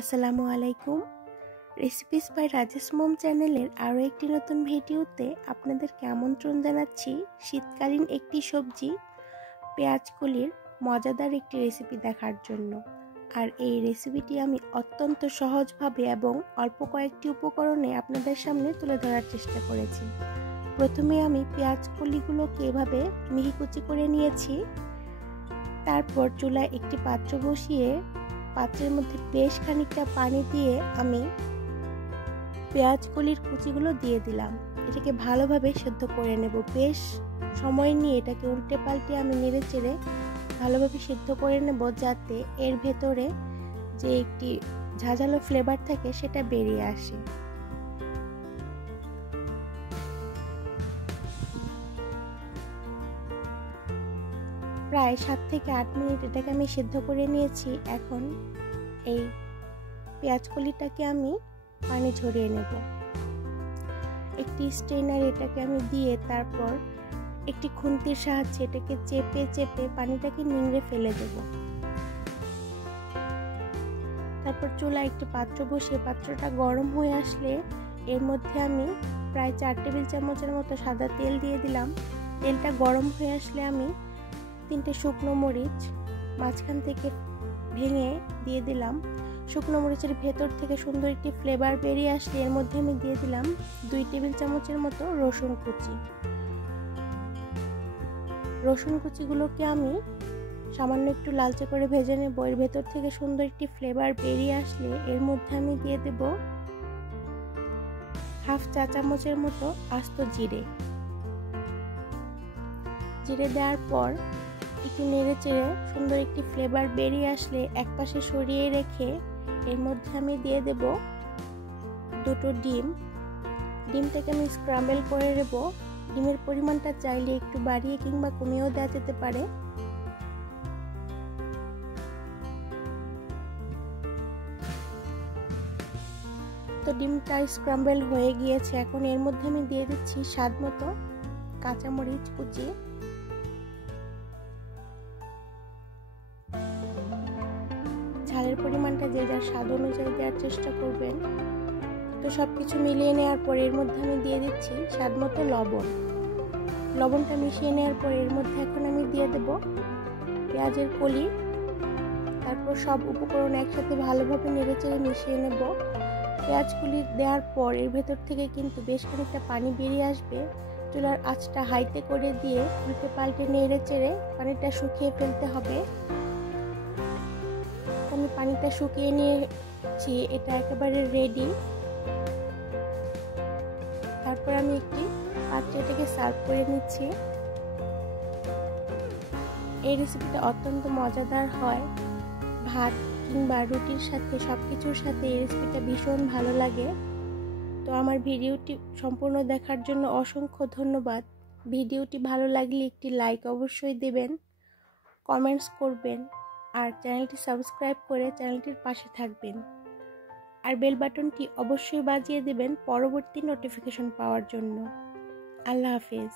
আসসালামু আলাইকুম। Recipes by Rajesh মম চ্যানেলের আরও একটি নতুন ভিডিওতে আপনাদেরকে আমন্ত্রণ জানাচ্ছি। শীতকালীন একটি সবজি পেঁয়াজ কলির মজাদার একটি রেসিপি দেখার জন্য। আর এই রেসিপিটি আমি অত্যন্ত সহজভাবে এবং অল্প কয়েকটি উপকরণে আপনাদের সামনে তুলে ধরার চেষ্টা করেছি। প্রথমে আমি পেঁয়াজ কলিগুলোকে এভাবে মিহি কুচি করে নিয়েছি। তারপর চুলায় একটি পাত্র বসিয়ে পাত্রের মধ্যে বেশ খানিকটা পানি দিয়ে আমি পেঁয়াজ কলির কুচিগুলো দিয়ে দিলাম। এটাকে ভালোভাবে সেদ্ধ করে নেব। বেশ সময় নিয়ে এটাকে উল্টে পাল্টে আমি নেড়ে চেড়ে ভালোভাবে সেদ্ধ করে নেব, যাতে এর ভেতরে যে একটি ঝাঁঝালো ফ্লেভার থাকে সেটা বেরিয়ে আসে। প্রায় 7 থেকে 8 মিনিট এটাকে আমি সেদ্ধ করে নিয়েছি। এখন এই পেঁয়াজ কলিটাকে আমি পানি ঝরিয়ে নেব। একটি স্ট্রেনার এটাকে আমি দিয়ে তারপর একটি খুন্তির সাহায্যে এটাকে চেপে চেপে পানিটাকে নিংড়ে ফেলে দেব। তারপর চুলায় একটি পাত্র বসিয়ে পাত্রটা গরম হয়ে আসলে এর মধ্যে আমি প্রায় 4 টেবিল চামচের মতো সাদা তেল দিয়ে দিলাম। তেলটা গরম হয়ে আসলে আমি 3টে শুকনো মরিচ মাঝখান থেকে ভেঙে দিয়ে দিলাম। শুকনো মরিচের ভেতর থেকে সুন্দর একটি ফ্লেভার বেরিয়ে আসলে এর মধ্যে আমি দিয়ে দিলাম 2 টেবিল চামচের মতো রসুন কুচি। রসুন কুচিগুলোকে আমি সামান্য একটু লালচে করে ভেজে নেব। এর ভেতর থেকে সুন্দর একটি ফ্লেভার বেরিয়ে আসলে এর মধ্যে আমি দিয়ে দেব হাফ চা চামচের মতো আস্ত জিরে। জিরে দেওয়ার পর একটু নেড়ে চেড়ে সুন্দর একটি ফ্লেভার বেরিয়ে আসলে একপাশে সরিয়ে রেখে এর মধ্যে আমি দিয়ে দেব 2টো ডিম। ডিমটাকে আমি স্ক্রাম্বল করে নেব। ডিমের পরিমাণটা চাইলে একটু বাড়িয়ে কিংবা কমিয়েও দেওয়া যেতে পারে। তো ডিমটা স্ক্রাম্বল হয়ে গিয়েছে। এখন এর মধ্যে আমি দিয়ে দিচ্ছি স্বাদ মতো কাঁচামরিচ কুচি। ঝালের পরিমাণটা যে যার স্বাদ অনুযায়ী দেওয়ার চেষ্টা করবেন। তো সবকিছু মিলিয়ে নেওয়ার পর এর মধ্যে আমি দিয়ে দিচ্ছি স্বাদ মতো লবণ। লবণটা মিশিয়ে নেওয়ার পর এর মধ্যে এখন আমি দিয়ে দেব পেঁয়াজের কলি। তারপর সব উপকরণ একসাথে ভালোভাবে নেড়েচেড়ে মিশিয়ে নেব। পেঁয়াজ কলি দেওয়ার পর এর ভেতর থেকে কিন্তু বেশ খানিকটা পানি বেরিয়ে আসবে। চুলার আঁচটা হাইতে করে দিয়ে উল্টে পাল্টে নেড়ে চেড়ে পানিটা শুকিয়ে ফেলতে হবে। আমি পানিটা শুকিয়ে নিয়েছি, এটা একেবারে রেডি। তারপর আমি একটি পাত্রে এটাকে সার্ভ করে নিচ্ছি। এই রেসিপিটা অত্যন্ত মজাদার হয়। ভাত কিংবা রুটির সাথে সবকিছুর সাথে এই রেসিপিটা ভীষণ ভালো লাগে। তো আমার ভিডিওটি সম্পূর্ণ দেখার জন্য অসংখ্য ধন্যবাদ। ভিডিওটি ভালো লাগলে একটি লাইক অবশ্যই দেবেন, কমেন্টস করবেন আর চ্যানেলটি সাবস্ক্রাইব করে চ্যানেলটির পাশে থাকবেন। আর বেল বাটনটি অবশ্যই বাজিয়ে দেবেন পরবর্তী নোটিফিকেশন পাওয়ার জন্য। আল্লাহ হাফেজ।